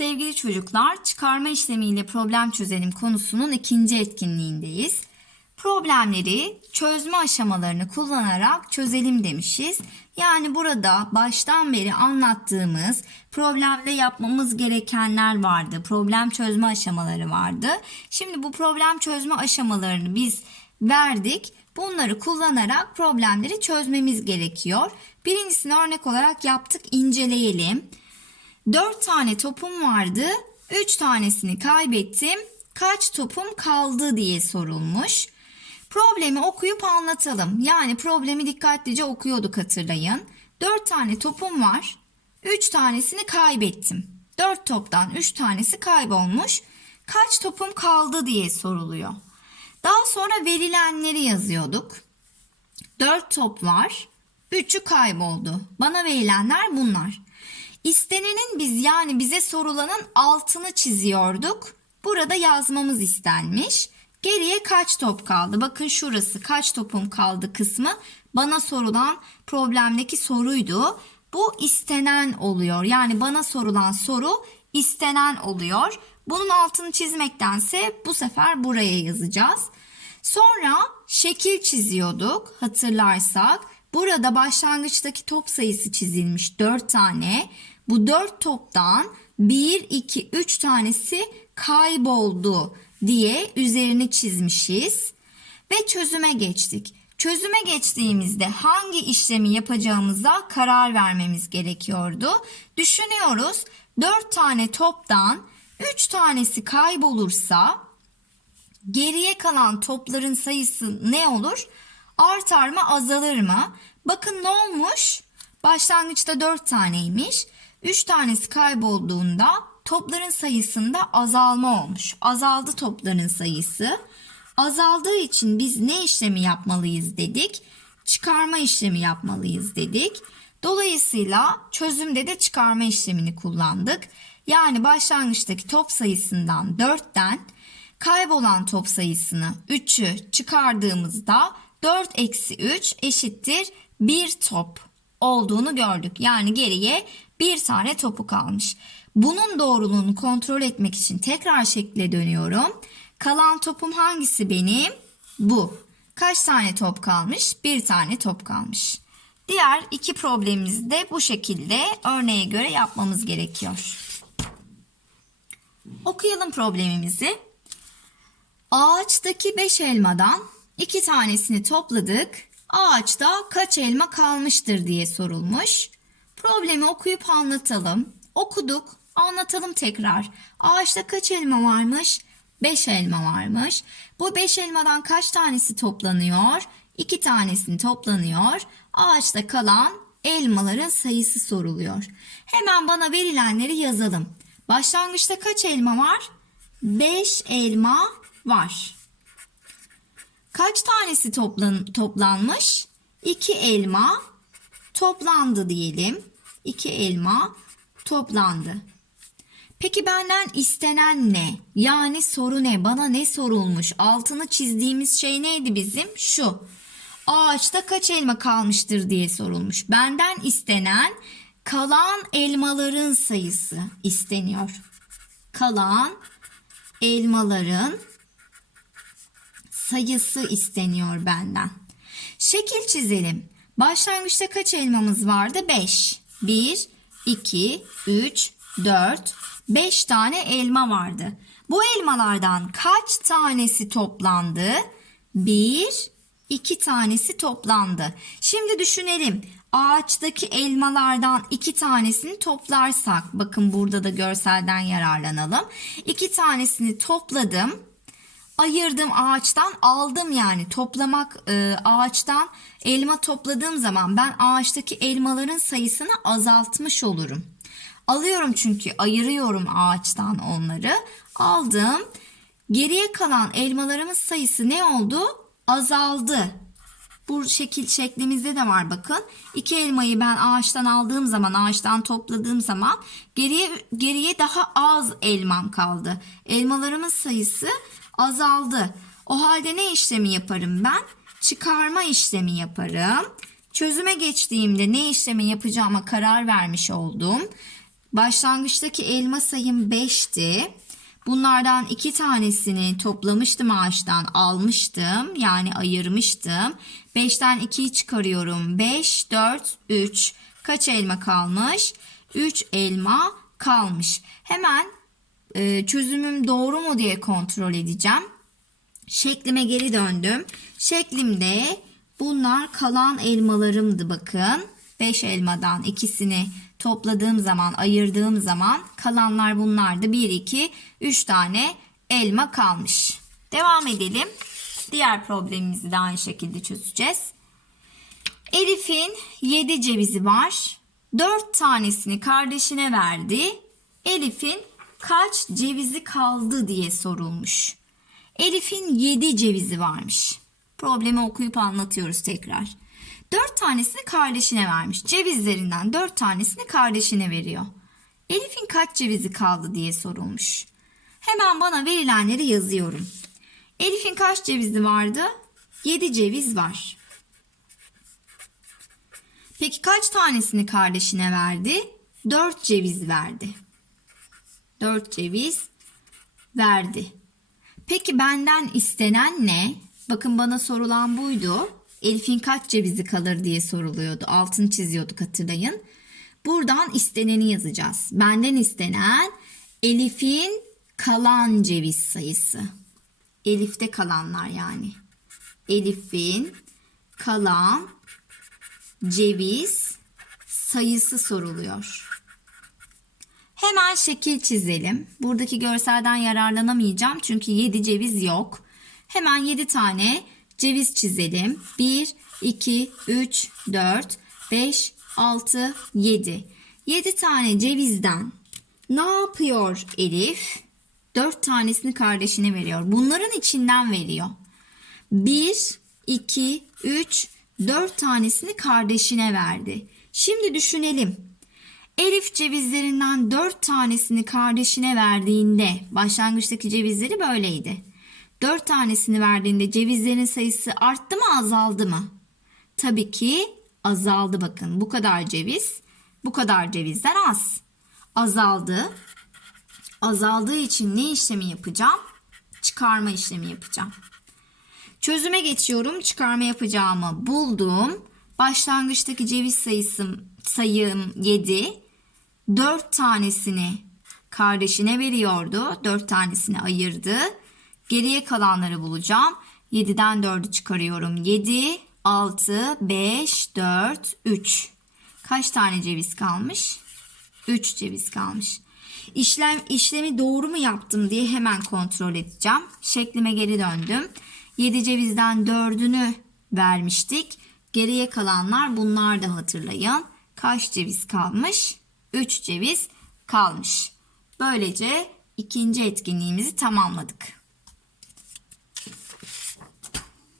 Sevgili çocuklar, çıkarma işlemiyle problem çözelim konusunun ikinci etkinliğindeyiz. Problemleri çözme aşamalarını kullanarak çözelim demişiz. Yani burada baştan beri anlattığımız problemde yapmamız gerekenler vardı. Problem çözme aşamaları vardı. Şimdi bu problem çözme aşamalarını biz verdik. Bunları kullanarak problemleri çözmemiz gerekiyor. Birincisini örnek olarak yaptık, inceleyelim. 4 tane topum vardı. 3 tanesini kaybettim. Kaç topum kaldı diye sorulmuş. Problemi okuyup anlatalım. Yani problemi dikkatlice okuyorduk hatırlayın. 4 tane topum var. 3 tanesini kaybettim. 4 toptan 3 tanesi kaybolmuş. Kaç topum kaldı diye soruluyor. Daha sonra verilenleri yazıyorduk. 4 top var. 3'ü kayboldu. Bana verilenler bunlar. İstenenin biz yani bize sorulanın altını çiziyorduk. Burada yazmamız istenmiş. Geriye kaç top kaldı? Bakın şurası kaç topum kaldı kısmı bana sorulan problemdeki soruydu. Bu istenen oluyor. Yani bana sorulan soru istenen oluyor. Bunun altını çizmektense bu sefer buraya yazacağız. Sonra şekil çiziyorduk hatırlarsak. Burada başlangıçtaki top sayısı çizilmiş 4 tane. Bu 4 toptan 1, 2, 3 tanesi kayboldu diye üzerini çizmişiz. Ve çözüme geçtik. Çözüme geçtiğimizde hangi işlemi yapacağımıza karar vermemiz gerekiyordu. Düşünüyoruz 4 tane toptan 3 tanesi kaybolursa geriye kalan topların sayısı ne olur? Artar mı azalır mı? Bakın ne olmuş? Başlangıçta 4 taneymiş. 3 tanesi kaybolduğunda topların sayısında azalma olmuş. Azaldı topların sayısı. Azaldığı için biz ne işlemi yapmalıyız dedik? Çıkarma işlemi yapmalıyız dedik. Dolayısıyla çözümde de çıkarma işlemini kullandık. Yani başlangıçtaki top sayısından 4'ten kaybolan top sayısını 3'ü çıkardığımızda 4 eksi 3 eşittir 1 top olduğunu gördük. Yani geriye bir tane topu kalmış. Bunun doğruluğunu kontrol etmek için tekrar şekle dönüyorum. Kalan topum hangisi benim? Bu. Kaç tane top kalmış? Bir tane top kalmış. Diğer iki problemimizi de bu şekilde örneğe göre yapmamız gerekiyor. Okuyalım problemimizi. Ağaçtaki 5 elmadan 2 tanesini topladık. Ağaçta kaç elma kalmıştır diye sorulmuş. Problemi okuyup anlatalım. Okuduk, anlatalım tekrar. Ağaçta kaç elma varmış? 5 elma varmış. Bu 5 elmadan kaç tanesi toplanıyor? 2 tanesini toplanıyor. Ağaçta kalan elmaların sayısı soruluyor. Hemen bana verilenleri yazalım. Başlangıçta kaç elma var? 5 elma var. Kaç tanesi toplan, toplanmış? 2 elma toplandı diyelim. 2 elma toplandı. Peki benden istenen ne? Yani soru ne? Bana ne sorulmuş? Altını çizdiğimiz şey neydi bizim? Şu. Ağaçta kaç elma kalmıştır diye sorulmuş. Benden istenen kalan elmaların sayısı isteniyor. Kalan elmaların sayısı isteniyor benden. Şekil çizelim. Başlangıçta kaç elmamız vardı? 5. 1, 2, 3, 4, 5 tane elma vardı. Bu elmalardan kaç tanesi toplandı? 1, 2 tanesi toplandı. Şimdi düşünelim. Ağaçtaki elmalardan iki tanesini toplarsak, bakın burada da görselden yararlanalım. İki tanesini topladım ayırdım ağaçtan aldım yani toplamak e, ağaçtan elma topladığım zaman ben ağaçtaki elmaların sayısını azaltmış olurum. Alıyorum çünkü ayırıyorum ağaçtan onları. Aldım. Geriye kalan elmalarımın sayısı ne oldu? Azaldı. Bu şekil şeklimizde de var bakın. İki elmayı ben ağaçtan aldığım zaman, ağaçtan topladığım zaman geriye geriye daha az elmam kaldı. Elmalarımın sayısı azaldı. O halde ne işlemi yaparım ben? Çıkarma işlemi yaparım. Çözüme geçtiğimde ne işlemi yapacağıma karar vermiş oldum. Başlangıçtaki elma sayım 5'ti. Bunlardan iki tanesini toplamıştım ağaçtan almıştım. Yani ayırmıştım. 5'ten 2'yi çıkarıyorum. 5, 4, 3. Kaç elma kalmış? 3 elma kalmış. Hemen e, çözümüm doğru mu diye kontrol edeceğim. Şeklime geri döndüm. Şeklimde bunlar kalan elmalarımdı bakın. 5 elmadan ikisini topladığım zaman, ayırdığım zaman kalanlar bunlardı. 1, 2, 3 tane elma kalmış. Devam edelim. Diğer problemimizi de aynı şekilde çözeceğiz. Elif'in 7 cevizi var. 4 tanesini kardeşine verdi. Elif'in kaç cevizi kaldı diye sorulmuş. Elif'in 7 cevizi varmış. Problemi okuyup anlatıyoruz tekrar. 4 tanesini kardeşine vermiş. Cevizlerinden 4 tanesini kardeşine veriyor. Elif'in kaç cevizi kaldı diye sorulmuş. Hemen bana verilenleri yazıyorum. Elif'in kaç cevizi vardı? 7 ceviz var. Peki kaç tanesini kardeşine verdi? 4 ceviz verdi. 4 ceviz verdi. Peki benden istenen ne? Bakın bana sorulan buydu. Elif'in kaç cevizi kalır diye soruluyordu. Altını çiziyorduk hatırlayın. Buradan isteneni yazacağız. Benden istenen Elif'in kalan ceviz sayısı. Elif'te kalanlar yani. Elif'in kalan ceviz sayısı soruluyor. Hemen şekil çizelim. Buradaki görselden yararlanamayacağım çünkü 7 ceviz yok. Hemen 7 tane ceviz çizelim. 1, 2, 3, 4, 5, 6, 7. 7 tane cevizden ne yapıyor Elif? 4 tanesini kardeşine veriyor. Bunların içinden veriyor. 1, 2, 3, 4 tanesini kardeşine verdi. Şimdi düşünelim. Elif cevizlerinden 4 tanesini kardeşine verdiğinde başlangıçtaki cevizleri böyleydi. 4 tanesini verdiğinde cevizlerin sayısı arttı mı azaldı mı? Tabii ki azaldı bakın. Bu kadar ceviz, bu kadar cevizden az. Azaldı. Azaldığı için ne işlemi yapacağım? Çıkarma işlemi yapacağım. Çözüme geçiyorum. Çıkarma yapacağımı buldum. Başlangıçtaki ceviz sayısım sayım 7. 4 tanesini kardeşine veriyordu. 4 tanesini ayırdı. Geriye kalanları bulacağım. 7'den 4'ü çıkarıyorum. 7, 6, 5, 4, 3. Kaç tane ceviz kalmış? 3 ceviz kalmış. İşlem işlemi doğru mu yaptım diye hemen kontrol edeceğim. Şeklime geri döndüm. 7 cevizden 4'ünü vermiştik. Geriye kalanlar bunlar da hatırlayın. Kaç ceviz kalmış? 3 ceviz kalmış. Böylece ikinci etkinliğimizi tamamladık.